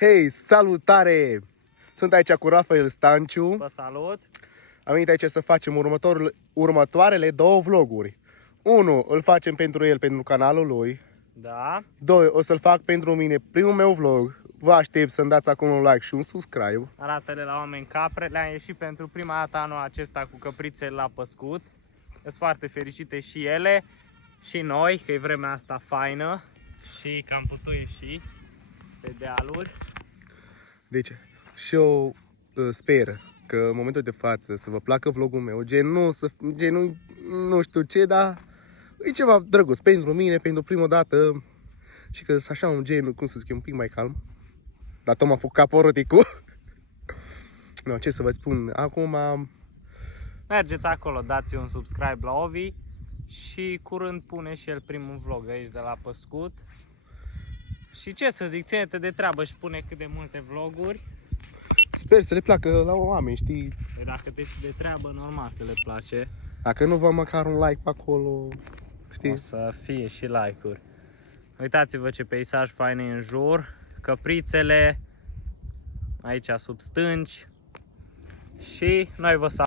Hei, salutare! Sunt aici cu Rafael Stanciu. Vă salut! Am venit aici să facem următoarele două vloguri. 1. Îl facem pentru el, pentru canalul lui. Da. 2. O să-l fac pentru mine, primul meu vlog. Vă aștept să-mi dați acum un like și un subscribe. Arată-le la oameni capre. Le-am ieșit pentru prima dată anul acesta cu căprițele la păscut. Sunt foarte fericite și ele și noi, că e vremea asta faină și că am putut ieși pe dealuri. Deci, și eu sper că în momentul de față să vă placă vlogul meu, nu știu ce, dar e ceva drăguț pentru mine, pentru prima dată și că sunt așa un gen, cum să zic, un pic mai calm. Dar tot m-a făcut caporoticul. No, ce să vă spun, acum Mergeți acolo, dați un subscribe la Ovi și curând pune și el primul vlog aici de la păscut. Și ce să zic, ține-te de treabă și pune cât de multe vloguri. sper să le placă la oameni, știi? Păi dacă te ții de treabă, normal că le place. Dacă nu vă măcar un like pe acolo, știi? O să fie și like-uri. Uitați-vă ce peisaj fain e în jur. Căprițele aici sub stânci. Și noi vă salutăm.